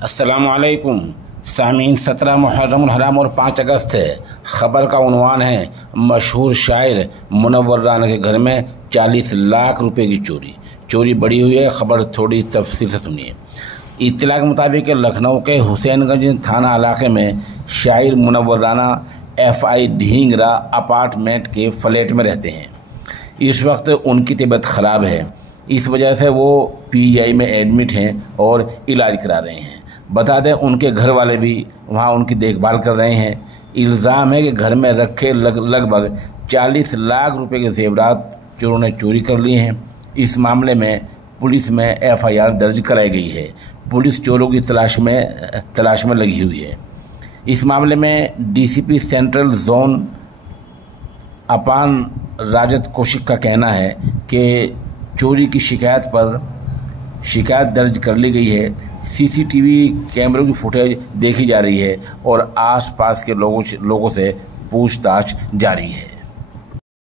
अस्सलामुअलैकुम सामीन। 17 मुहर्रमुल हराम और 5 अगस्त है। खबर का उन्वान है मशहूर शायर मुनव्वर राना के घर में 40 लाख रुपए की चोरी बड़ी हुई है। खबर थोड़ी तफसील से सुनिए। इत्तला के मुताबिक लखनऊ के हुसैनगंज थाना इलाके में शायर मुनव्वर राना FI ढींगरा अपार्टमेंट के फ्लैट में रहते हैं। इस वक्त उनकी तबीयत ख़राब है, इस वजह से वो PGI में एडमिट हैं और इलाज करा रहे हैं। बता दें उनके घर वाले भी वहाँ उनकी देखभाल कर रहे हैं। इल्ज़ाम है कि घर में रखे लगभग 40 लाख रुपए के ज़ेवरात चोरों ने चोरी कर लिए हैं। इस मामले में पुलिस में FIR दर्ज कराई गई है। पुलिस चोरों की तलाश में लगी हुई है। इस मामले में DCP सेंट्रल जोन अपान राजत कौशिक का कहना है कि चोरी की शिकायत दर्ज कर ली गई है। CCTV कैमरों की फुटेज देखी जा रही है और आसपास के लोगों से पूछताछ जारी है।